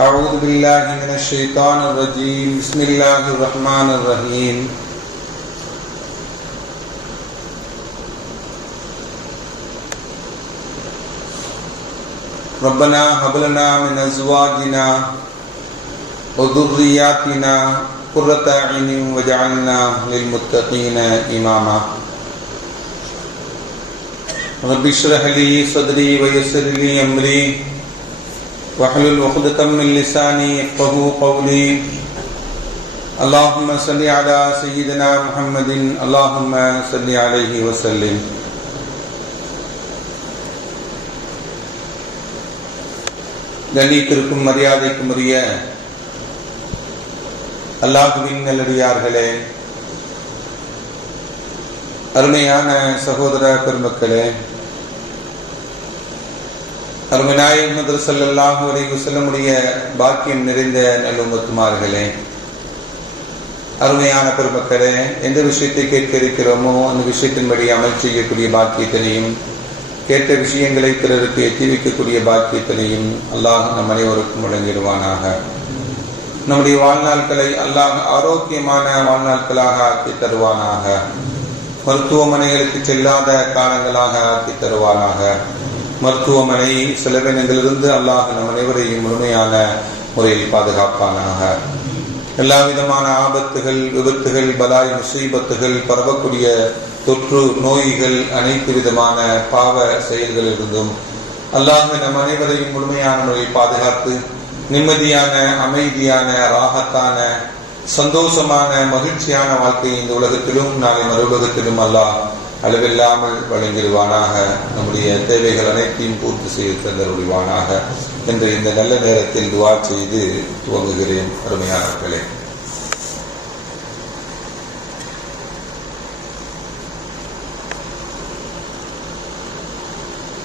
أعوذ بالله من الشيطان الرجيم. بسم الله الرحمن الرحيم. ربنا هب لنا من أزواجنا وذرياتنا قرة أعين واجعلنا للمتقين إماما. رب اشرح لي صدري ويسر لي أمري. واحلل عقدة من لساني يفقه قولي اللهم صل على سيدنا محمد اللهم صل عليه وسلم கண்ணியத்திற்கும் மரியாதைக்கும் உரிய அல்லாஹுவின் நல்லடியார்களே அருமையான சகோதர பெருமக்களே அருமை நாயகம் முதல் செல்லமுடைய பாக்கியம் நிறைந்த நல்லுமத்துமார்களே அருமையான பெருமக்களே எந்த விஷயத்தை கேட்க இருக்கிறோமோ அந்த விஷயத்தின்படி அமல் செய்யக்கூடிய பாக்கியத்தினையும் கேட்ட விஷயங்களை பிறருக்கு எத்தி வைக்கக்கூடிய பாக்கியத்தினையும் அல்லாஹ் நம் அனைவருக்கும் வழங்கிடுவானாக. நம்முடைய வாழ்நாட்களை அல்லாஹ் ஆரோக்கியமான வாழ்நாட்களாக ஆக்கி தருவானாக. மருத்துவமனைகளுக்கு செல்லாத காலங்களாக ஆக்கி தருவானாக. மருத்துவமனை செலவினங்களிலிருந்து அல்லாஹ் நம் அனைவரையும் முழுமையான முறையில் பாதுகாப்பானாக. எல்லா விதமான ஆபத்துகள் விபத்துகள் பலாய் முசீபத்துகள் பரவக்கூடிய தொற்று நோய்கள் அனைத்து விதமான பாவ செயல்களிலிருந்தும் அல்லாஹ் நம் அனைவரையும் முழுமையான முறையில் பாதுகாத்து நிம்மதியான அமைதியான ராகத்தான சந்தோஷமான மகிழ்ச்சியான வாழ்க்கை இந்த உலகத்திலும் நாளை மறுபகத்திலும் அல்லாஹ் அளவில்லாமல் வழங்கிடுவானாக. நம்முடைய தேவைகள் அனைத்தையும் பூர்த்தி செய்து தந்தருள்வானாக. என்று இந்த நல்ல நேரத்தில் துவா செய்து துவங்குகிறேன் அருமையானவர்களே.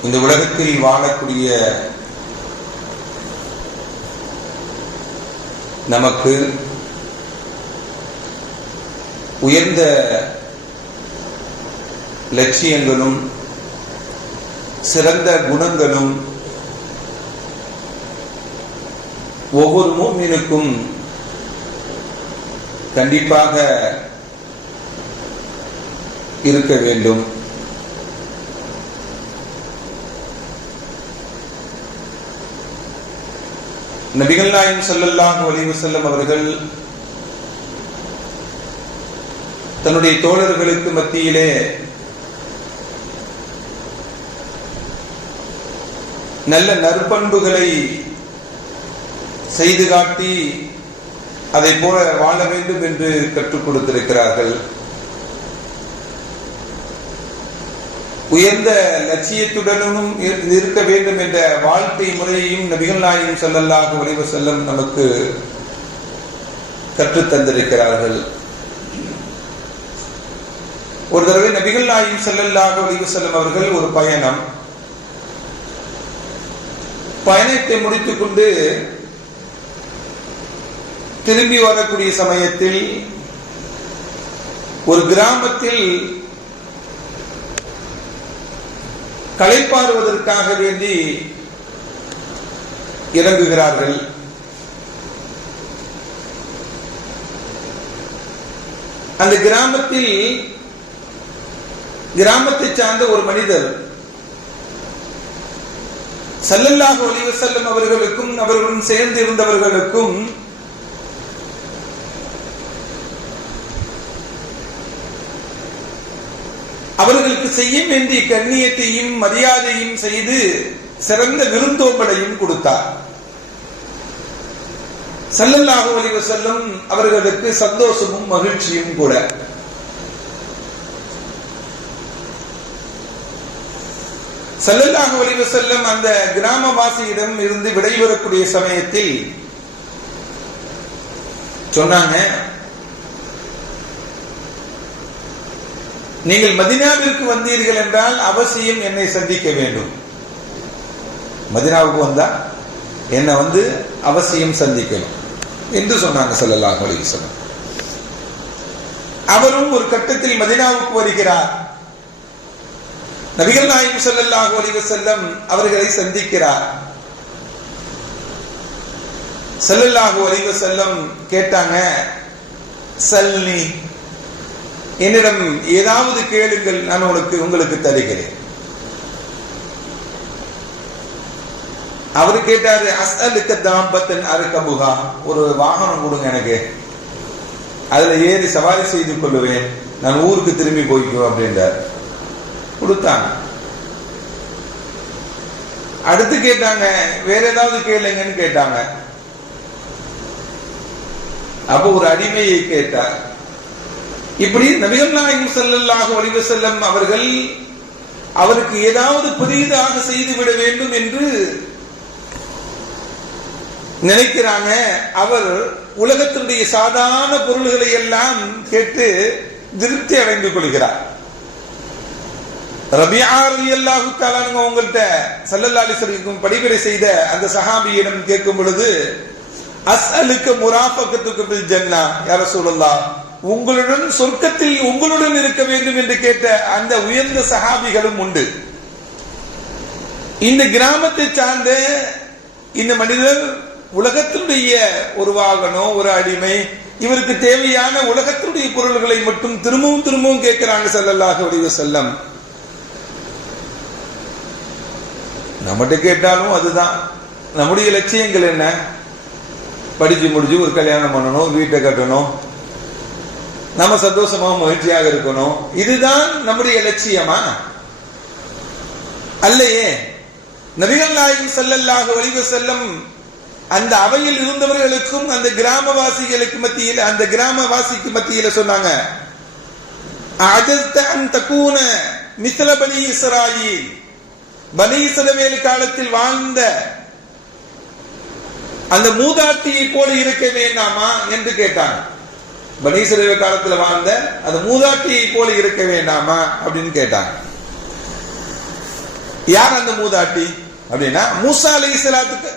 இந்த உலகத்தில் வாழக்கூடிய நமக்கு உயர்ந்த லட்சியங்களும் சிறந்த குணங்களும் ஒவ்வொரு மூமினுக்கும் கண்டிப்பாக இருக்க வேண்டும். நபிகள் நாயம் சல்லல்லாஹு வலிவு செல்லும் அவர்கள் தன்னுடைய தோழர்களுக்கு மத்தியிலே நல்ல நற்பண்புகளை செய்து காட்டி அதை போல வாழ வேண்டும் என்று கற்றுக் கொடுத்திருக்கிறார்கள். உயர்ந்த லட்சியத்துடனும் இருக்க வேண்டும் என்ற வாழ்க்கை முறையையும் நபிகள் நாயும் செல்லல்லாக வலிவு செல்லும் நமக்கு கற்றுத்தந்திருக்கிறார்கள் ஒரு தடவை நபிகள் நாயும் செல்லல்லாக வலிவு செல்லும் அவர்கள் ஒரு பயணம். பயணத்தை முடித்துக் கொண்டு திரும்பி வரக்கூடிய சமயத்தில் ஒரு கிராமத்தில் களைப்பாறுவதற்காக வேண்டி இறங்குகிறார்கள். அந்த கிராமத்தில் கிராமத்தை சார்ந்த ஒரு மனிதர் சல்லல்லாஹு ஒலிவ செல்லும் அவர்களுக்கும் அவர்களுடன் சேர்ந்து இருந்தவர்களுக்கும் அவர்களுக்கு செய்ய வேண்டிய கண்ணியத்தையும் மரியாதையும் செய்து சிறந்த விருந்தோம்பலையும் கொடுத்தார். சல்லல்லாஹு ஒலிவ செல்லும் அவர்களுக்கு சந்தோஷமும் மகிழ்ச்சியும் கூட. செல்லல்லாஹு வலிவு செல்லும் அந்த கிராமவாசியிடம் இருந்து விடைபெறக்கூடிய சமயத்தில் சொன்னாங்க நீங்கள் மதினாவிற்கு வந்தீர்கள் என்றால் அவசியம் என்னை சந்திக்க வேண்டும். மதினாவுக்கு வந்தா என்னை வந்து அவசியம் சந்திக்கணும் என்று சொன்னாங்க செல்லல்லாஹு வலிவு செல்லும் அவரும் ஒரு கட்டத்தில் மதினாவுக்கு வருகிறார். நபிகள் நாயகம் ஸல்லல்லாஹு அலைஹி செல்லம் அவர்களை சந்திக்கிறார். ஸல்லல்லாஹு அலைஹி செல்லம் கேட்டாங்க சல்னி என்னிடம் ஏதாவது கேளுங்கள் நான் உனக்கு உங்களுக்கு தருகிறேன். அவர் கேட்டாரு அசலுக்க தாம்பத்தன் அருக்கபுகா ஒரு வாகனம் கொடுங்க எனக்கு. அதுல ஏறி சவாரி செய்து கொள்ளுவேன். நான் ஊருக்கு திரும்பி போய்க்குவேன் அப்படின்றார். கொடுத்தாங்க. அடுத்து கேட்டாங்க வேற ஏதாவது கேளுங்கன்னு கேட்டாங்க. அப்ப ஒரு அடிமையை கேட்டார். இப்படி நபிகள் நாயகம் செல்லல்லாக அலைஹி செல்லம் அவர்கள் அவருக்கு ஏதாவது புதிதாக செய்துவிட வேண்டும் என்று நினைக்கிறாங்க. அவர் உலகத்தினுடைய சாதாரண பொருள்களை எல்லாம் கேட்டு திருப்தி அடைந்து கொள்கிறார். ரபியா உங்கள்கிட்ட ஸல்லல்லாஹு அலைஹி படிப்படை செய்த அந்த சஹாபியிடம் கேட்கும் பொழுது அஸ்அலுக்க முராபகத்துக்கு ஜன்னா யார ரசூலுல்லாஹ் உங்களுடன் சொர்க்கத்தில் உங்களுடன் இருக்க வேண்டும் என்று கேட்ட அந்த உயர்ந்த சஹாபிகளும் உண்டு. இந்த கிராமத்தை சார்ந்த இந்த மனிதர் உலகத்தினுடைய ஒரு வாகனம் ஒரு அடிமை இவருக்கு தேவையான உலகத்தினுடைய பொருள்களை மட்டும் திரும்பவும் திரும்பவும் கேட்கிறாங்க செல்லல்லா வடிவ செல்லம் வஸல்லம் நம்மகிட்ட கேட்டாலும் அதுதான். நம்முடைய லட்சியங்கள் என்ன? படிச்சு முடிச்சு ஒரு கல்யாணம் பண்ணணும் வீட்டை கட்டணும். நம்ம சந்தோஷமா மகிழ்ச்சியாக இருக்கணும். இதுதான் நம்முடைய லட்சியமா? அல்லையே நபிகள் நாயகம் செல்லல்லாக வழிவு செல்லும் அந்த அவையில் இருந்தவர்களுக்கும் அந்த கிராமவாசிகளுக்கு மத்தியில் அந்த கிராமவாசிக்கு மத்தியில சொன்னாங்க அஜஸ்த அந்த தக்கூன மிசலபலி இஸ்ராயில். பனி காலத்தில் வாழ்ந்த அந்த மூதாட்டியை போல இருக்க வேண்டாமா என்று கேட்டாங்க. பனி காலத்தில் வாழ்ந்த அந்த மூதாட்டியை போல இருக்க வேண்டாமா அப்படின்னு கேட்டாங்க. யார் அந்த மூதாட்டி? அப்படின்னா மூசா அலி இஸ்லாத்துக்கு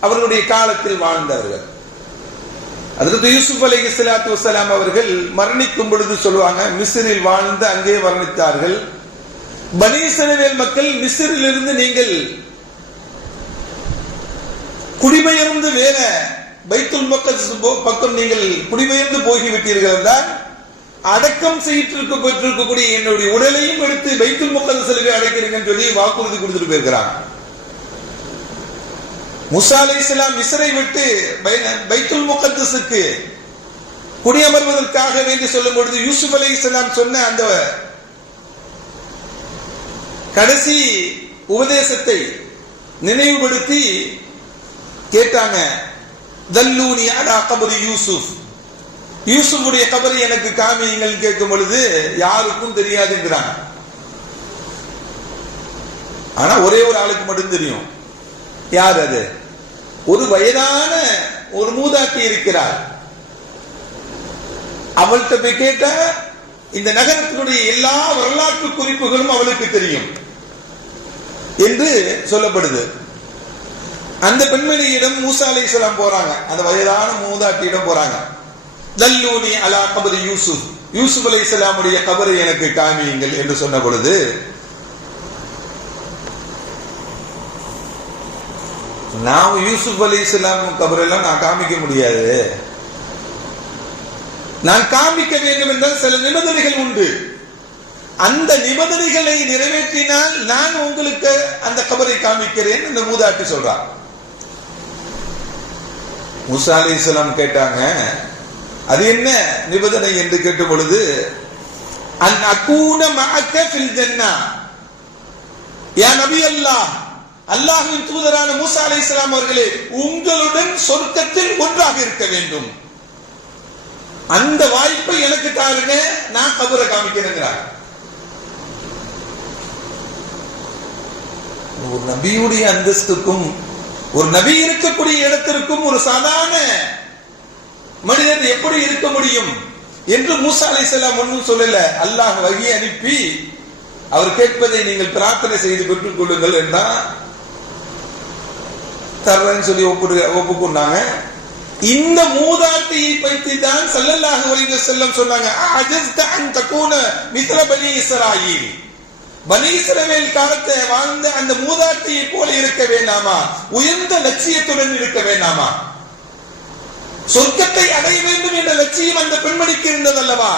அவர்களுடைய காலத்தில் வாழ்ந்தவர்கள். அதற்கு யூசுப் அலி இஸ்லாத்து வசலாம் அவர்கள் மரணிக்கும் பொழுது சொல்லுவாங்க மிஸ்ரில் வாழ்ந்து அங்கே மரணித்தார்கள். பனீசனவேல் மக்கள் மிஸ்ரில் இருந்து நீங்கள் குடிபெயர்ந்து வேற பைத்துல் மக்கள் பக்கம் நீங்கள் குடிபெயர்ந்து போகிவிட்டீர்கள் என்றால் அடக்கம் செய்யிட்டிருக்கப்பட்டிருக்கக்கூடிய என்னுடைய உடலையும் எடுத்து பைத்துல் மக்கள் செலவை அடைக்கிறீங்கன்னு சொல்லி வாக்குறுதி கொடுத்துட்டு போயிருக்கிறான் முசா அலை இஸ்லாம் மிஸ்ரை விட்டு பைத்துல் முகத்தஸுக்கு குடியமர்வதற்காக வேண்டி சொல்லும் பொழுது யூசுப் அலை இஸ்லாம் சொன்ன அந்த கடைசி உபதேசத்தை நினைவுபடுத்தி கேட்டாங்க தல்லூனி அடா கபரி யூசுப் யூசுஃபுடைய கபரை எனக்கு காமியுங்கள் கேட்கும் பொழுது யாருக்கும் தெரியாதுங்கிறாங்க. ஆனா ஒரே ஒரு ஆளுக்கு மட்டும் தெரியும். யார் அது? ஒரு வயதான ஒரு மூதாட்டி இருக்கிறார். அவள்கிட்ட போய் கேட்டா இந்த நகரத்தினுடைய எல்லா வரலாற்று குறிப்புகளும் அவளுக்கு தெரியும். என்று சொல்லப்படுது. அந்த பெண்மணியிடம் மூசா அலை போறாங்க. அந்த வயதான மூதாட்டியிடம் போறாங்க. தல்லூனி அலா கபரி யூசுப் யூசுப் அலை இஸ்லாமுடைய கபரை எனக்கு காமியுங்கள் என்று சொன்ன பொழுது நாம் யூசுப் அலி இஸ்லாம் கபரெல்லாம் நான் காமிக்க முடியாது. நான் காமிக்க வேண்டும் என்றால் சில நிபந்தனைகள் உண்டு. அந்த நிபந்தனைகளை நிறைவேற்றினால் நான் உங்களுக்கு அந்த கபரை காமிக்கிறேன் இந்த மூதாட்டி சொல்றார் முசா அலி இஸ்லாம் கேட்டாங்க அது என்ன நிபந்தனை? என்று கேட்ட பொழுது அன் அக்கூன மஅக்க ஃபில் ஜன்னா. யா நபி அல்லாஹ் அல்லாஹ்வின் தூதரான மூசா அலைஹிஸ்ஸலாம் அவர்களே உங்களுடன் சொர்க்கத்தில் ஒன்றாக இருக்க வேண்டும். அந்த வாய்ப்பை எனக்கு தாருங்க நான் கபரை காமிக்கிறேங்கிறார் ஒரு நபியுடைய அந்தஸ்துக்கும் ஒரு நபி இருக்கக்கூடிய இடத்திற்கும் ஒரு சாதாரண மனிதன் எப்படி இருக்க முடியும் என்று மூசா அலைஹிஸ்ஸலாம் ஒன்றும் சொல்லல. அல்லாஹ் வகி அனுப்பி அவர் கேட்பதை நீங்கள் பிரார்த்தனை செய்து பெற்றுக் கொள்ளுங்கள் என்றா தர்றேன்னு சொல்லி ஒப்பு ஒப்புக்கொண்டாங்க. இந்த மூதாட்டியை பற்றி தான் செல்லல்லாக அலைஹி சொன்னாங்க. அஜஸ்தான் தக்கூன தகூன மித்ர பனீஸ்ரவேல் காலத்தை வாழ்ந்த அந்த மூதாட்டியை போல இருக்க வேண்டாமா? உயர்ந்த லட்சியத்துடன் இருக்க வேண்டாமா? சொர்க்கத்தை அடைய வேண்டும் என்ற லட்சியம் அந்த பெண்மணிக்கு இருந்ததல்லவா?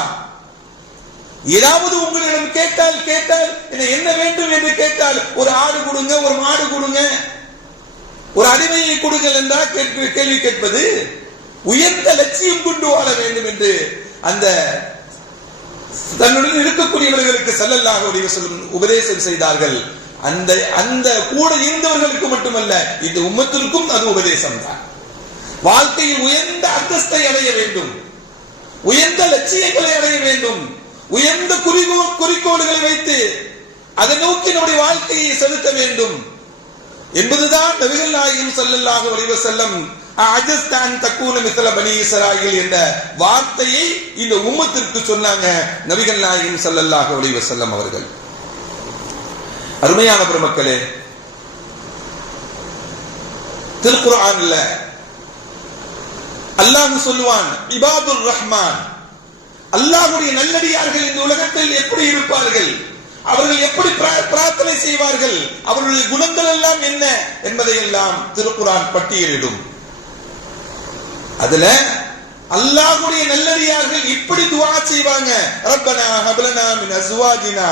ஏதாவது உங்களிடம் கேட்டால் கேட்டால் என்ன- என்ன வேண்டும் என்று கேட்டால் ஒரு ஆடு கொடுங்க ஒரு மாடு கொடுங்க ஒரு அடிமையை கொடுங்கள் என்றால் கேள்வி கேட்பது? உயர்ந்த லட்சியம் கொண்டு வாழ வேண்டும் என்று அந்த தன்னுடன் இருக்கக்கூடியவர்களுக்கு செல்லல்லாக உபதேசம் செய்தார்கள். அந்த அந்த கூட இருந்தவர்களுக்கு மட்டுமல்ல இந்த உம்மத்திற்கும் அது உபதேசம் தான். வாழ்க்கையில் உயர்ந்த அந்தஸ்தை அடைய வேண்டும். உயர்ந்த லட்சியங்களை அடைய வேண்டும். உயர்ந்த குறிக்கோ குறிக்கோள்களை வைத்து அதை நோக்கி நம்முடைய வாழ்க்கையை செலுத்த வேண்டும். என்பதுதான் நபிகள் நாயகம் செல்லல்லாக அலைஹி செல்லம் அஜஸ்தான் தக்கூன மித்ல பனி இஸ்ராயில் என்ற வார்த்தையை இந்த உம்மத்திற்கு சொன்னாங்க நபிகள் நாயகம் ஸல்லல்லாஹு அலைஹி வஸல்லம் அவர்கள். அருமையான பெருமக்களே திருக்குர்ஆன்ல அல்லாஹ் சொல்லுவான் இபாதுர் ரஹ்மான் அல்லாஹ்வுடைய நல்லடியார்கள் இந்த உலகத்தில் எப்படி இருப்பார்கள்? அவர்கள் எப்படி பிரார்த்தனை செய்வார்கள்? அவர்களுடைய குணங்கள் எல்லாம் என்ன? என்பதை எல்லாம் திருக்குரான் பட்டியலிடும். அதுல அல்லாஹ்வுடைய நல்லடியார்கள் இப்படி துஆ செய்வாங்க. ரப்பனா ஹப்லனா மின் அஸ்வாஜினா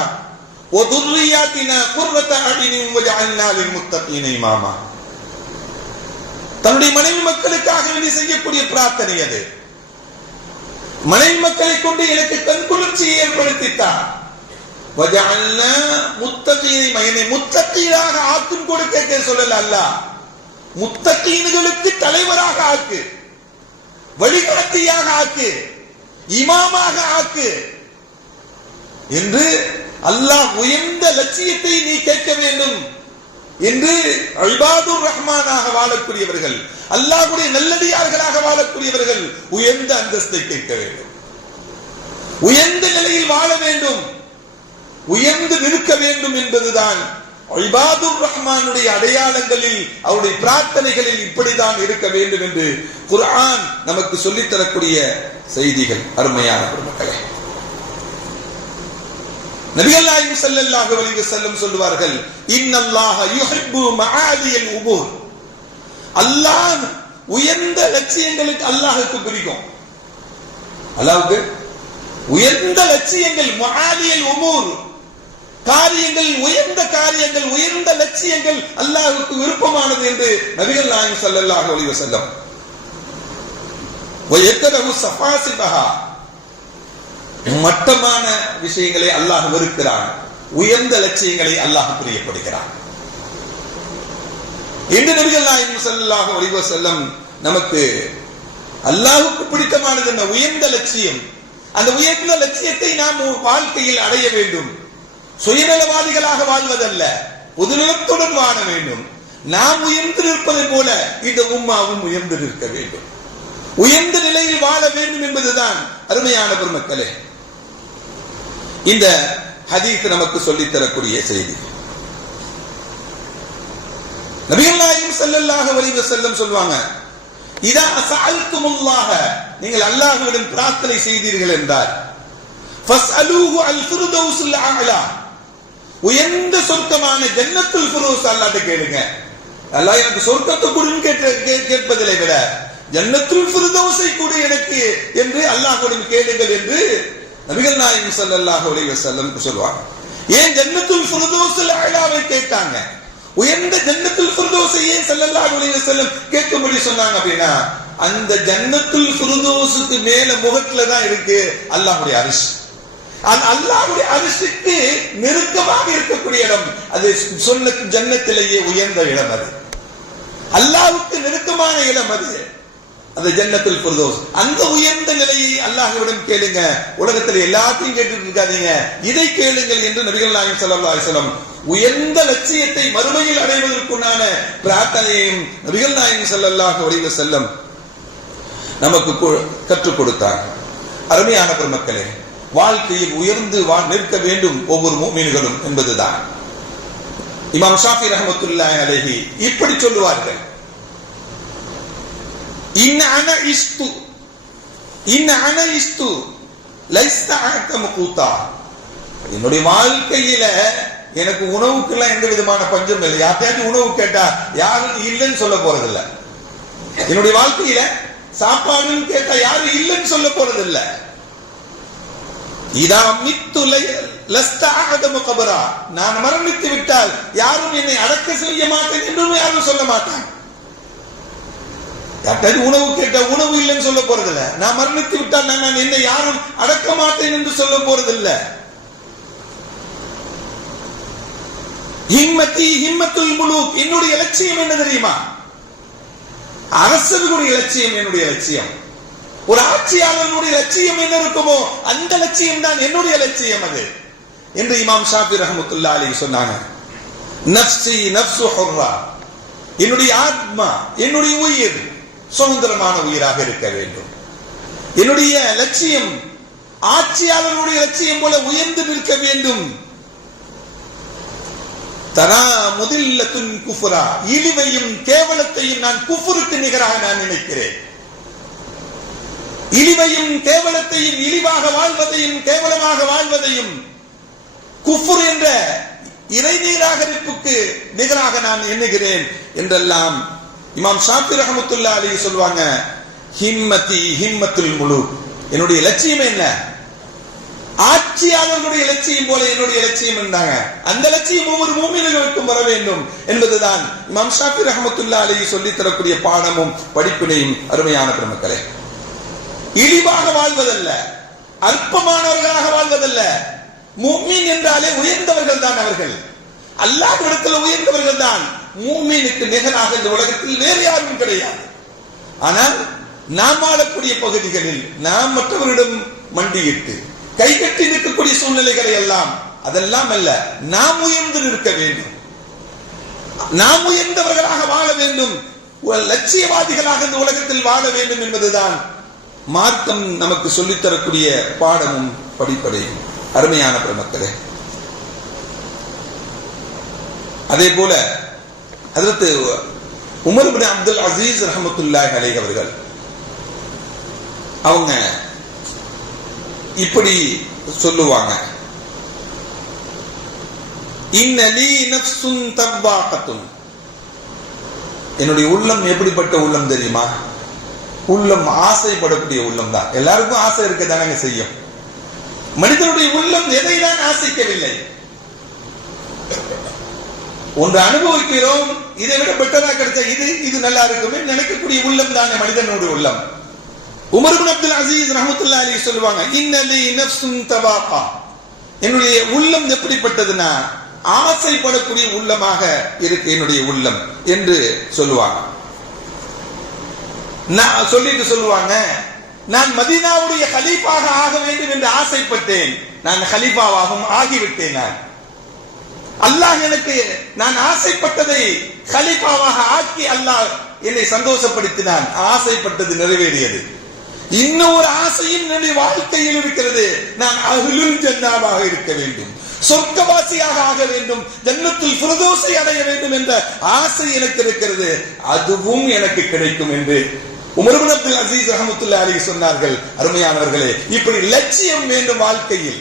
வ துர்ரியாத்தினா குர்ரத அய்னின் வஜஅல்னா லில் முத்தகீன இமாமா. தன்னுடைய மனைவி மக்களுக்காக வேண்டி செய்யக்கூடிய பிரார்த்தனை அது. மனைவி மக்களை கொண்டு எனக்கு கண் குளிர்ச்சியை ஏற்படுத்தித்தார் வஜஅல்னா முத்தகீனை மயனை முத்தகீனாக ஆக்கும் கொடுக்க சொல்லல அல்லாஹ். முத்தகீன்களுக்கு தலைவராக ஆக்கு. வழிகாட்டியாக ஆக்கு இமாமாக ஆக்கு. என்று அல்லாஹ் உயர்ந்த லட்சியத்தை நீ கேட்க வேண்டும். என்று அல்பாதுர் ரஹ்மானாக வாழக்கூடியவர்கள் அல்லாஹுடைய நல்லடியார்களாக வாழக்கூடியவர்கள் உயர்ந்த அந்தஸ்தை கேட்க வேண்டும். உயர்ந்த நிலையில் வாழ வேண்டும். உயர்ந்து நிற்க வேண்டும் என்பதுதான் இபாதுர் ரஹ்மானுடைய அடையாளங்களில் அவருடைய பிரார்த்தனைகளில் இப்படிதான் இருக்க வேண்டும் என்று குர்ஆன் நமக்கு சொல்லித் தரக்கூடிய செய்திகள். அருமையான பெருமக்களே நபிகள் நாயகம் ஸல்லல்லாஹு அலைஹி வஸல்லம் சொல்லுவார்கள் இன்னல்லாஹ யுஹிப்பு மஆலியல் உபூர். அல்லாஹ் உயர்ந்த லட்சியங்களுக்கு அல்லாஹ்வுக்கு பிடிக்கும் அல்லாஹ்வுக்கு? உயர்ந்த லட்சியங்கள் மஆலியல் உபூர். காரியங்கள் உயர்ந்த காரியங்கள் உயர்ந்த லட்சியங்கள் அல்லாஹுக்கு விருப்பமானது என்று நபிகள் நாயகம் ஸல்லல்லாஹு அலைஹி வஸல்லம். மட்டமான விஷயங்களை அல்லாஹ் வெறுக்கிறான். உயர்ந்த லட்சியங்களை அல்லாஹ் பிரியப்படுகிறான். என்று நபிகள் நாயகம் ஸல்லல்லாஹு அலைஹி வஸல்லம் நமக்கு அல்லாஹுக்கு பிடித்தமானது என்ன? உயர்ந்த லட்சியம். அந்த உயர்ந்த லட்சியத்தை நாம் வாழ்க்கையில் அடைய வேண்டும். சுயநலவாதிகளாக வாழ்வதல்ல. பொதுநலத்துடன் வாழ வேண்டும். நாம் உயர்ந்து நிற்பதை போல இந்த உம்மாவும் உயர்ந்து நிற்க வேண்டும். உயர்ந்த நிலையில் வாழ வேண்டும் என்பதுதான் அருமையான பெருமக்களே. இந்த ஹதீஸ் நமக்கு சொல்லித்தரக்கூடிய செய்தி. நபிகள் செல்லல்லாக வலிவு செல்லும் சொல்லுவாங்க இதா சஅல்துமுல்லாஹ நீங்கள் அல்லாஹ்விடம் பிரார்த்தனை செய்தீர்கள் என்றார். ஃபஸ்அலூஹு அல் ஃபிர்தௌஸுல் அஅலா உயர்ந்த சொர்க்கமான ஜன்னத்துல் ஃபிர்தௌஸ் அல்லாட்ட கேளுங்க. அல்லாஹ் எனக்கு சொர்க்கத்தை கொடுன்னு கேட்ட கே- கேட்பதில்லை விட ஜன்னத்துல் புருதோசை கொடு எனக்கு என்று அல்லாஹ்விடம் கேளுங்கள் என்று நபிகள் நாயகம் சல்லாஹ் அலைஹி வஸல்லம் சொல்வாங்க. ஏன் ஜன்னத்துல் புருதோசில் அஅலாவை கேட்டாங்க? உயர்ந்த ஜன்னத்துல் ஃபிர்தௌஸை ஏன் ஸல்லல்லாஹு அலைஹி கேட்க கேட்கும்படி சொன்னாங்க அப்படின்னா அந்த ஜன்னத்துல் புருதோசுக்கு மேல முகத்துல தான் இருக்கு அல்லாஹ்வுடைய அரிசி. அல்லாவுடைய அல்லாஹ்வுடைய அரிசிக்கு நெருக்கமாக இருக்கக்கூடிய இடம். அது சொன்ன ஜன்னத்திலேயே உயர்ந்த இடம் அது. அல்லாவுக்கு நெருக்கமான இடம் அது. அந்த ஜன்னத்தில் ஃபிர்தௌஸ். அந்த உயர்ந்த நிலையை அல்லாஹ்விடம் கேளுங்க. உலகத்துல எல்லாத்தையும் கேட்டுட்டு இருக்காதீங்க. இதை கேளுங்கள் என்று நபிகள் நாயகம் சல்லா அலைஹி உயர்ந்த லட்சியத்தை மறுமையில் அடைவதற்குண்டான பிரார்த்தனையும் நபிகள் நாயகம் ஸல்லல்லாஹு அலைஹி செல்லம் நமக்கு கற்றுக் கொடுத்தார் அருமையான பெருமக்களே வாழ்க்கையில் உயர்ந்து வா- நிற்க வேண்டும் ஒவ்வொரு மீன்களும் என்பதுதான். இமாம் ஷாஃபி ரஹமத்துல்லாஹி அலஹி இப்படி சொல்லுவார்கள். இன் அன இஸ்து இன் அன இஸ்து கூத்தா என்னுடைய வாழ்க்கையில எனக்கு உணவுக்கெல்லாம் எந்த விதமான பஞ்சம் இல்லை. யார்கிட்டயாச்சும் உணவு கேட்டா யாரும் இல்லைன்னு சொல்ல போறதில்ல. என்னுடைய வாழ்க்கையில சாப்பாடுன்னு கேட்டா யாரும் இல்லைன்னு சொல்ல போறதில்ல. இதா மித்து கபரா. நான் மரணித்து விட்டால் யாரும் என்னை அடக்க செய்ய மாட்டேன் என்றும் யாரும் சொல்ல மாட்டேன் உணவு கேட்டா உணவு இல்லைன்னு சொல்ல போறதில்ல. நான் மரணித்து விட்டால் நான் என்னை யாரும் அடக்க மாட்டேன் என்று சொல்ல போறதில்ல. ஹிம்மத்தி ஹிம்மத்துல் முழு என்னுடைய லட்சியம் என்ன தெரியுமா? அரசர்களுடைய லட்சியம் என்னுடைய லட்சியம். ஒரு ஆட்சியாளனுடைய லட்சியம் என்ன இருக்குமோ அந்த லட்சியம் தான் என்னுடைய லட்சியம் அது என்று இமாம் ஷாபி ரஹமத்துல்லா அலி சொன்னாங்க. நப்சி நப்சு ஹுர்ரா. என்னுடைய ஆத்மா என்னுடைய உயிர் சுதந்திரமான உயிராக இருக்க வேண்டும். என்னுடைய லட்சியம் ஆட்சியாளனுடைய லட்சியம் போல உயர்ந்து நிற்க வேண்டும். தரா முதல்லத்துன் குஃபுரா இழிவையும் கேவலத்தையும் நான் குஃபுருக்கு நிகராக நான் நினைக்கிறேன். இழிவையும் கேவலத்தையும் இழிவாக வாழ்வதையும் கேவலமாக வாழ்வதையும் குஃபுர் என்ற இறைநீராகரிப்புக்கு நிகராக நான் எண்ணுகிறேன் என்றெல்லாம் இமாம் ஷாஃபி ரஹமத்துல்லா அலி சொல்லுவாங்க ஹிம்மதி ஹிம்மத்துல் முழு என்னுடைய லட்சியம் என்ன? ஆட்சியாளர்களுடைய லட்சியம் போல என்னுடைய லட்சியம் இருந்தாங்க அந்த லட்சியம் ஒவ்வொரு மூமினர்களுக்கும் வர வேண்டும் என்பதுதான் இமாம் ஷாஃபி ரஹமத்துல்லா அலி சொல்லித் தரக்கூடிய பாடமும் படிப்பினையும் அருமையான பெருமக்களே. இழிவாக வாழ்வதல்ல அற்பமானவர்களாக வாழ்வதல்ல. மூமீன் என்றாலே உயர்ந்தவர்கள் தான் அவர்கள். அல்லாஹ்விடத்தில் உயர்ந்தவர்கள் தான். மூமீனுக்கு நிகராக இந்த உலகத்தில் வேறு யாரும் கிடையாது. ஆனால் நாம் வாழக்கூடிய பகுதிகளில் நாம் மற்றவரிடம் மண்டியிட்டு கை கட்டி நிற்கக்கூடிய சூழ்நிலைகளை எல்லாம் அதெல்லாம் அல்ல நாம் உயர்ந்து நிற்க வேண்டும். நாம் உயர்ந்தவர்களாக வாழ வேண்டும். லட்சியவாதிகளாக இந்த உலகத்தில் வாழ வேண்டும் என்பதுதான் மார்க்கம் நமக்கு சொல்லித்தரக்கூடிய பாடமும் படிப்படையும் அருமையான பிரமக்களே அதே போல அதற்கு உமர் பின் அப்துல் அசீஸ் ரஹமத்துல்லாஹி அலைஹி அவர்கள் அவங்க இப்படி சொல்லுவாங்க. என்னுடைய உள்ளம் எப்படிப்பட்ட உள்ளம் தெரியுமா? உள்ளம் ஆசைப்படக்கூடிய உள்ளம் தான். எல்லாருக்கும் ஆசை இருக்க தானங்க செய்யும். மனிதனுடைய உள்ளம் எதை தான் ஆசைக்கவில்லை? ஒன்று அனுபவிக்கிறோம் இதை விட பெட்டரா கிடைச்ச இது இது நல்லா இருக்குமே நினைக்கக்கூடிய உள்ளம் தானே மனிதனுடைய உள்ளம். உமர் பின் அப்துல் அசீஸ் ரஹமத்துல்லா அலி சொல்லுவாங்க இன்னலி நஃப்சுன் தவாகா. என்னுடைய உள்ளம் எப்படிப்பட்டதுன்னா ஆசைப்படக்கூடிய உள்ளமாக இருக்கு என்னுடைய உள்ளம் என்று சொல்லுவாங்க. நான் சொல்லிட்டு சொல்லுவாங்க. நான் மதீனாவுடைய கலீஃபாக ஆக வேண்டும் என்று ஆசைப்பட்டேன். நான் கலீஃபாவாகவும் ஆகிவிட்டேன் நான். அல்லாஹ் எனக்கு நான் ஆசைப்பட்டதை கலீஃபாவாக ஆக்கி அல்லாஹ் என்னை சந்தோஷப்படுத்தினான். ஆசைப்பட்டது நிறைவேறியது. இன்னொரு ஆசையும் என்னுடைய வாழ்க்கையில் இருக்கிறது. நான் அகுலுல் ஜன்னாவாக இருக்க வேண்டும். சொர்க்கவாசியாக ஆக வேண்டும். ஜன்னத்தில் புரதோசை அடைய வேண்டும் என்ற ஆசை எனக்கு இருக்கிறது. அதுவும் எனக்கு கிடைக்கும் என்று உமர்பின் அப்துல் அசீஸ் ரஹமத்துல்லா அலி சொன்னார்கள் அருமையானவர்களே இப்படி லட்சியம் வேண்டும் வாழ்க்கையில்.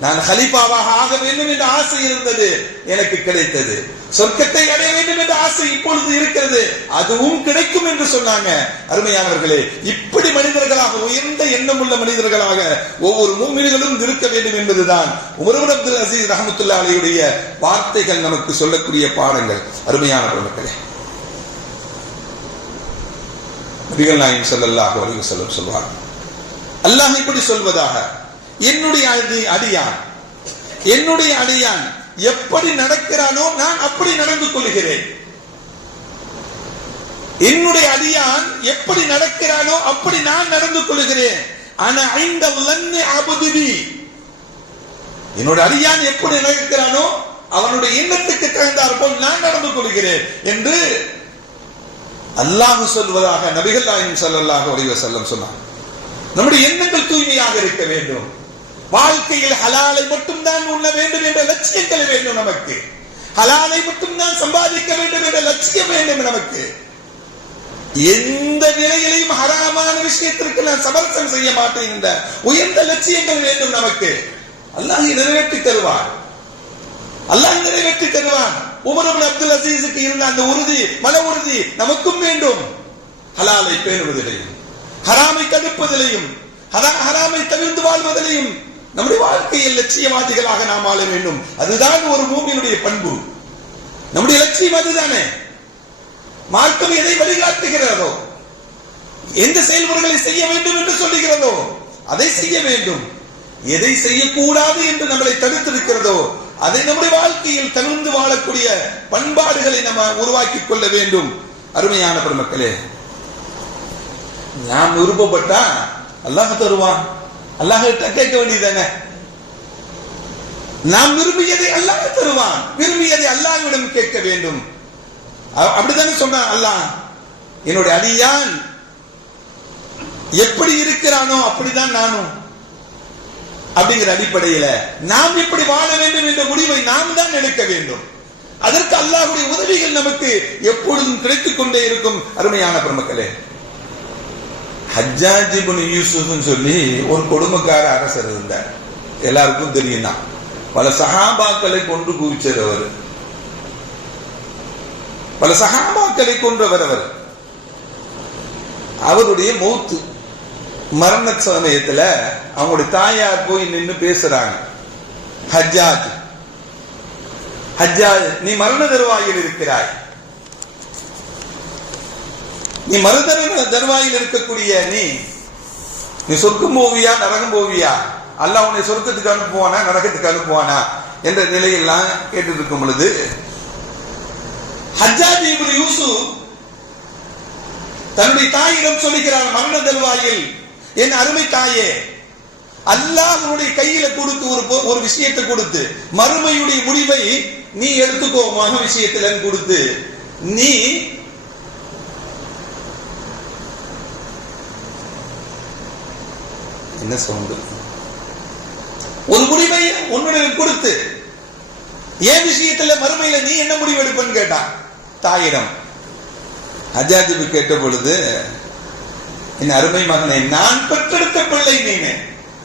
நான் ஹலிஃபாவாக ஆக வேண்டும் என்ற ஆசை இருந்தது எனக்கு கிடைத்தது. சொர்க்கத்தை அடைய வேண்டும் என்ற ஆசை இப்பொழுது இருக்கிறது அதுவும் கிடைக்கும் என்று சொன்னாங்க. அருமையானவர்களே இப்படி மனிதர்களாக உயர்ந்த எண்ணம் உள்ள மனிதர்களாக ஒவ்வொரு மூமின்களும் இருக்க வேண்டும் என்பதுதான் உமர் அப்துல் அசீஸ் ரஹமத்துல்லா அலியுடைய வார்த்தைகள் நமக்கு சொல்லக்கூடிய பாடங்கள். அருமையான பெருமக்களே நபிகள் நாயம் செல்லல்லாக அலைஹி வஸல்லம் சொல்வார் அல்லாஹ் இப்படி சொல்வதாக என்னுடைய அடி- அடியான் என்னுடைய அடியான் எப்படி நடக்கிறானோ நான் அப்படி நடந்து கொள்கிறேன். என்னுடைய அடியான் எப்படி நடக்கிறானோ அப்படி நான் நடந்து கொள்கிறேன். ஆனா ஐந்த லன்னு என்னோட அடியான் எப்படி நடக்கிறானோ அவனுடைய எண்ணத்துக்கு தகுந்தார் போல் நான் நடந்து கொள்கிறேன் என்று அல்லாஹ் சொல்வதாக நபிகள் நாயகம் ஸல்லல்லாஹு அலைஹி வஸல்லம் சொன்னார் நம்முடைய எண்ணங்கள் தூய்மையாக இருக்க வேண்டும். வாழ்க்கையில் ஹலாலை மட்டும்தான் உண்ண வேண்டும் என்ற லட்சியங்கள் வேண்டும் நமக்கு. ஹலாலை மட்டும்தான் சம்பாதிக்க வேண்டும் என்ற லட்சியம் வேண்டும் நமக்கு. எந்த நிலையிலையும் ஹராமான விஷயத்திற்கு நான் சமரசம் செய்ய மாட்டேன் என்ற உயர்ந்த லட்சியங்கள் வேண்டும் நமக்கு. அல்லாஹ் நிறைவேற்றி தருவார். அல்லாஹ் நிறைவேற்றி தருவான். உமர் அப்துல் அசீஸுக்கு இருந்த அந்த உறுதி மன உறுதி நமக்கும் வேண்டும். ஹலாலை பேணுவதிலையும் ஹராமை தடுப்பதிலையும் ஹரா- ஹராமை தவிர்த்து வாழ்வதிலையும் நம்முடைய வாழ்க்கையில் லட்சியவாதிகளாக நாம் வாழ வேண்டும். அதுதான் ஒரு பூமியினுடைய பண்பு. நம்முடைய லட்சியம் அதுதானே. மார்க்கம் எதை வழிகாட்டுகிறதோ எந்த செயல்முறைகளை செய்ய வேண்டும் என்று சொல்லுகிறதோ அதை செய்ய வேண்டும். எதை செய்யக்கூடாது என்று நம்மளை தடுத்திருக்கிறதோ அதை நம்முடைய வாழ்க்கையில் தவிர்ந்து வாழக்கூடிய பண்பாடுகளை நம்ம உருவாக்கிக் கொள்ள வேண்டும். அருமையான பெருமக்களே நாம் விருப்பப்பட்டா அல்லாஹ் தருவான். அல்லாஹ் கிட்ட கேட்க வேண்டியதானே நாம் விரும்பியதை அல்லாஹ் தருவான். விரும்பியதை அல்லாஹ்விடம் கேட்க வேண்டும். அப்படித்தானே சொன்னான் அல்லாஹ். என்னுடைய அடியான் எப்படி இருக்கிறானோ அப்படிதான் நானும். அப்படிங்கிற அடிப்படையில நாம் எப்படி வாழ வேண்டும் என்ற முடிவை நாம் தான் எடுக்க வேண்டும். அதற்கு அல்லாஹுடைய உதவிகள் நமக்கு எப்பொழுதும் கிடைத்துக் கொண்டே இருக்கும். அருமையான பெருமக்களே ஹஜ்ஜாஜி இப்னு சொல்லி ஒரு கொடுமைக்கார அரசர் இருந்தார். எல்லாருக்கும் தெரியும் தான் பல சகாபாக்களை கொண்டு குவிச்சர் அவர். பல சகாபாக்களை கொன்றவர் அவர். அவருடைய மௌத்து. மரண சமயத்துல அவங்களுடைய தாயார் போய் நின்னு பேசுறாங்க. ஹஜ்ஜாஜ். ஹஜ்ஜாஜ் நீ மரண தருவாயில் இருக்கிறாய். நீ மறுதர தருவாயில் இருக்கக்கூடிய நீ நீ சொர்க்கம் போவியா நரகம் போவியா? அல்ல உன்னை சொர்க்கத்துக்கு அனுப்புவானா நரகத்துக்கு அனுப்புவானா என்ற நிலையெல்லாம் கேட்டு இருக்கும் பொழுது ஹஜ்ஜாஜ் யூசு தன்னுடைய தாயிடம் சொல்லுகிறார் மரண தருவாயில் என் அருமை தாயே அல்லாஹ் உன்னுடைய கையில கொடுத்து ஒரு ஒரு விஷயத்தை கொடுத்து மறுமையுடைய முடிவை நீ எடுத்துக்கோ மக விஷயத்துல கொடுத்து நீ என்ன சவுண்டு? ஒரு முடிவை உன்னுடைய கொடுத்து ஏன் விஷயத்துல மறுமையில நீ என்ன முடிவு எடுப்பன்னு கேட்டான் தாயிடம் அஜாதிபு கேட்ட பொழுது என் அருமை மகனே நான் பெற்றெடுத்த பிள்ளை நீனு.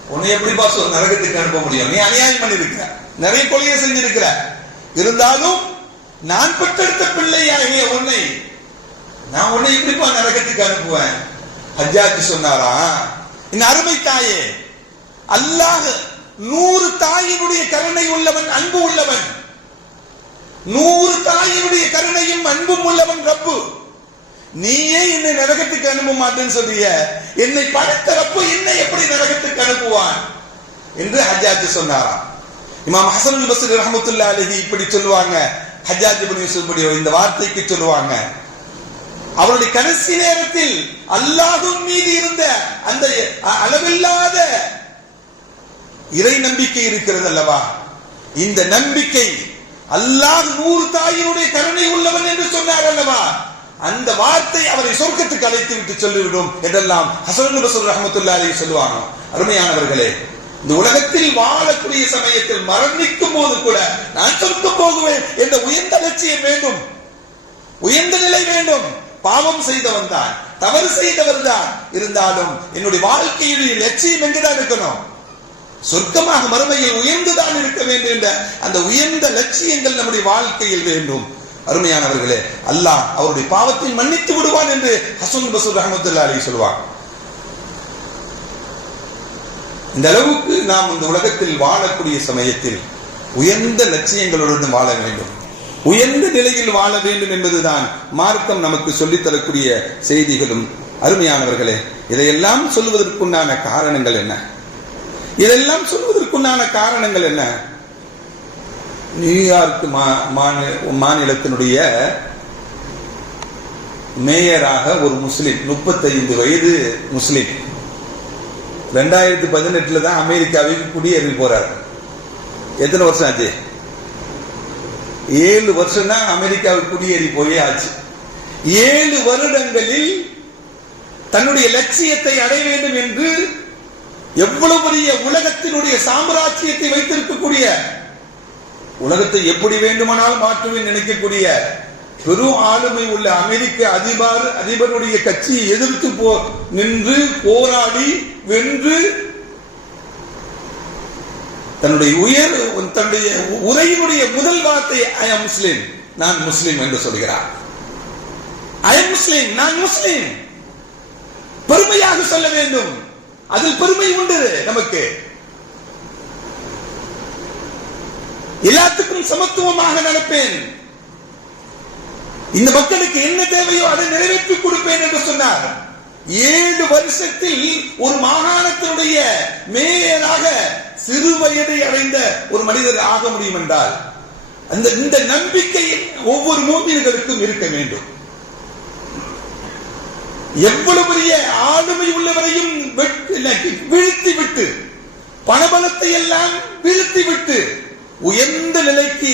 உன்னை எப்படி சொல் நரகத்துக்கு அனுப்ப முடியும்? நீ அநியாயம் பண்ணிருக்கிற நிறைய கொள்கையை செஞ்சிருக்கிற. இருந்தாலும் நான் பெற்றெடுத்த பிள்ளை ஆகிய உன்னை நான் உன்னை எப்படிப்பா நரகத்துக்கு அனுப்புவேன்? ஹஜ்ஜாஜ் சொன்னாரா? என் அருமை தாயே அல்லாஹ் நூறு தாயினுடைய கருணை உள்ளவன் அன்பு உள்ளவன். நூறு தாயினுடைய கருணையும் அன்பும் உள்ளவன் ரப்பு. நீயே என்னை நரகத்துக்கு அனுப்ப மாட்டேன்னு சொல்றிய. என்னை படைத்தரப்போ என்னை எப்படி நரகத்துக்கு அனுப்புவான்? என்று ஹஜாஜ் சொன்னாராம். இமாம் ஹசன் பஸ்ரி ரஹமத்துல்லா அலஹி இப்படி சொல்லுவாங்க. ஹஜாஜ் இப்னு யூசுப் இந்த வார்த்தைக்கு சொல்லுவாங்க. அவருடைய கடைசி நேரத்தில் அல்லாஹும் மீது இருந்த அந்த அளவில்லாத இறை நம்பிக்கை இருக்கிறது அல்லவா? இந்த நம்பிக்கை அல்லாஹ் நூறு தாயினுடைய கருணை உள்ளவன் என்று சொன்னார் அல்லவா? அந்த வார்த்தை அவரை சொர்க்கத்துக்கு அழைத்து விட்டு சொல்லிவிடும் என்றெல்லாம் ஹசன் பசூர் ரஹமத்துல்லா சொல்லுவாங்க. அருமையானவர்களே இந்த உலகத்தில் வாழக்கூடிய சமயத்தில் மரணிக்கும் போது கூட நான் சொர்க்கம் போகுவேன் என்ற உயர்ந்த லட்சியம் வேண்டும். உயர்ந்த நிலை வேண்டும். பாவம் செய்தவன் தான் தவறு செய்தவர் தான் இருந்தாலும் என்னுடைய வாழ்க்கையுடைய லட்சியம் எங்குதான் இருக்கணும்? சொர்க்கமாக மறுமையில் உயர்ந்துதான் இருக்க வேண்டும் என்ற அந்த உயர்ந்த லட்சியங்கள் நம்முடைய வாழ்க்கையில் வேண்டும். அருமையானவர்களே அல்லாஹ் அவருடைய பாவத்தை மன்னித்து விடுவான் என்று ஹசன் பசூர் ரஹமத்துல்லா அலி சொல்வார் இந்த அளவுக்கு நாம் இந்த உலகத்தில் வாழக்கூடிய சமயத்தில் உயர்ந்த லட்சியங்களுடன் வாழ வேண்டும். உயர்ந்த நிலையில் வாழ வேண்டும் என்பதுதான் மார்க்கம் நமக்கு சொல்லித்தரக்கூடிய செய்திகளும். அருமையானவர்களே இதையெல்லாம் சொல்வதற்குண்டான காரணங்கள் என்ன? இதெல்லாம் சொல்வதற்குண்டான காரணங்கள் என்ன? நியூயார்க் மா- மாநிலத்தினுடைய மேயராக ஒரு முஸ்லீம் முப்பத்தைந்து வயது முஸ்லீம். ரெண்டாயிரத்தி பதினெட்டுல தான் அமெரிக்காவுக்கு குடியேறி போறார். எத்தனை வருஷம் ஆச்சு? ஏழு வருஷம் தான் அமெரிக்காவுக்கு குடியேறி போயே ஆச்சு. ஏழு வருடங்களில் தன்னுடைய லட்சியத்தை அடைய வேண்டும் என்று எவ்வளவு பெரிய உலகத்தினுடைய சாம்ராஜ்யத்தை வைத்திருக்கக்கூடிய உலகத்தை எப்படி வேண்டுமானால் மாற்றுவேன் நினைக்கக்கூடிய பெரும் ஆளுமை உள்ள அமெரிக்க அதிபர் அதிபருடைய கட்சியை எதிர்த்து போ நின்று போராடி வென்று தன்னுடைய உயர் தன்னுடைய உரையினுடைய முதல் வார்த்தை ஐ எம் முஸ்லிம் நான் முஸ்லிம் என்று சொல்கிறார். ஐ எம் முஸ்லிம் நான் முஸ்லிம் பெருமையாக சொல்ல வேண்டும். அதில் பெருமை உண்டு நமக்கு. எல்லாத்துக்கும் சமத்துவமாக நடப்பேன் இந்த மக்களுக்கு என்ன தேவையோ அதை நிறைவேற்றி கொடுப்பேன் என்று சொன்னார். ஏழு வருஷத்தில் ஒரு மாகாணத்தினுடைய மேயராக சிறு வயதை அடைந்த ஒரு மனிதர் ஆக முடியும் என்றால் அந்த இந்த நம்பிக்கை ஒவ்வொரு மூமியர்களுக்கும் இருக்க வேண்டும். எவ்வளவு பெரிய ஆளுமை உள்ளவரையும் வீழ்த்தி விட்டு பணபலத்தை எல்லாம் வீழ்த்தி விட்டு உயர்ந்த நிலைக்கு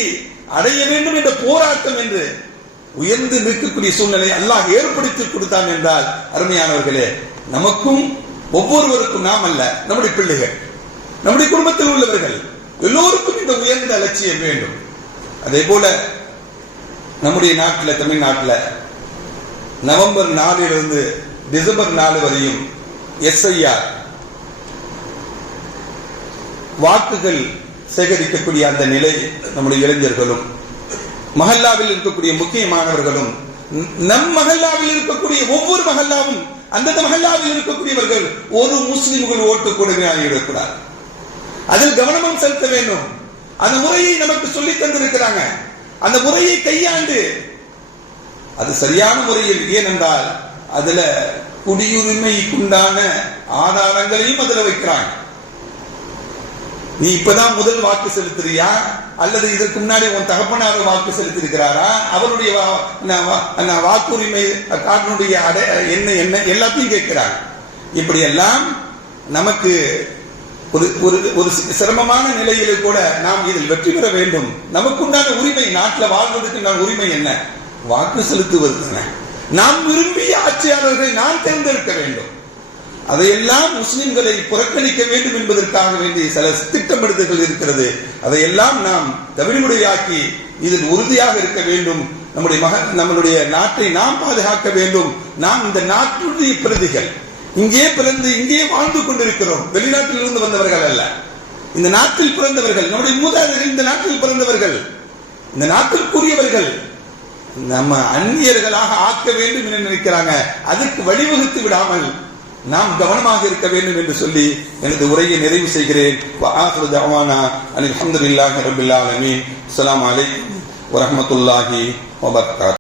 அடைய வேண்டும் என்ற போராட்டம் என்று உயர்ந்து நிற்கக்கூடிய சூழ்நிலை அல்லாஹ் ஏற்படுத்தி கொடுத்தான் என்றால் அருமையானவர்களே நமக்கும் ஒவ்வொருவருக்கும் நாம் அல்ல நம்முடைய பிள்ளைகள் நம்முடைய குடும்பத்தில் உள்ளவர்கள் எல்லோருக்கும் இந்த உயர்ந்த அலட்சியம் வேண்டும். அதே போல நம்முடைய நாட்டில் தமிழ்நாட்டில் நவம்பர் நாலிலிருந்து டிசம்பர் நாலு வரையும் எஸ்ஐஆர் வாக்குகள் சேகரிக்கக்கூடிய அந்த நிலை நம்முடைய இளைஞர்களும் மஹல்லாவில் இருக்கக்கூடிய முக்கியமானவர்களும் நம் மஹல்லாவில் இருக்கக்கூடிய ஒவ்வொரு மஹல்லாவும் அந்தந்த மஹல்லாவில் இருக்கக்கூடியவர்கள் ஒரு முஸ்லிம்கள் ஓட்டு கூட ஆகிவிடக்கூடாது அதில் கவனமும் செலுத்த வேண்டும். அந்த முறையை நமக்கு சொல்லி தந்திருக்கிறாங்க. அந்த முறையை கையாண்டு அது சரியான முறையில் ஏனென்றால் அதுல குடியுரிமைக்குண்டான ஆதாரங்களையும் அதுல வைக்கிறாங்க. நீ இப்பதான் முதல் வாக்கு செலுத்துறியா? அல்லது இதற்கு முன்னாடி உன் தகப்பனார் வாக்கு செலுத்திருக்கிறாரா அவருடைய வாக்குரிமை காட்டினுடைய அடை என்ன என்ன எல்லாத்தையும் கேட்கிறார். இப்படியெல்லாம் நமக்கு ஒரு ஒரு ஒரு சிரமமான நிலையில கூட நாம் இதில் வெற்றி பெற வேண்டும். நமக்குண்டான உரிமை நாட்டில் வாழ்வதற்கு உரிமை என்ன? வாக்கு செலுத்துவது நாம் விரும்பிய ஆட்சியாளர்களை நாம் தேர்ந்தெடுக்க வேண்டும். அதையெல்லாம் முஸ்லிம்களை புறக்கணிக்க வேண்டும் என்பதற்காக வேண்டிய சில திட்டமிடுதல்கள் இருக்கிறது. அதையெல்லாம் நாம் தவிழ்முறையாக்கி இதில் உறுதியாக இருக்க வேண்டும். நம்முடைய மக நம்மளுடைய நாட்டை நாம் பாதுகாக்க வேண்டும். நாம் இந்த நாட்டுடைய பிரதிகள். இங்கே பிறந்து இங்கே வாழ்ந்து கொண்டிருக்கிறோம். வெளிநாட்டிலிருந்து வந்தவர்கள் அல்ல. இந்த நாட்டில் பிறந்தவர்கள் நம்முடைய மூதாதையர்கள் இந்த நாட்டில் பிறந்தவர்கள். இந்த நாட்டிற்குரியவர்கள். நம்ம அந்நியர்களாக ஆக்க வேண்டும் என்று நினைக்கிறாங்க. அதுக்கு வழிவகுத்து விடாமல் நாம் கவனமாக இருக்க வேண்டும் என்று சொல்லி எனது உரையை நிறைவு செய்கிறேன். அலமதுல்லாஹி ரபில் ஆலமீன். அஸ்லாம் வலைக்கம் வரமத்துல்லாஹி வபர்காத்.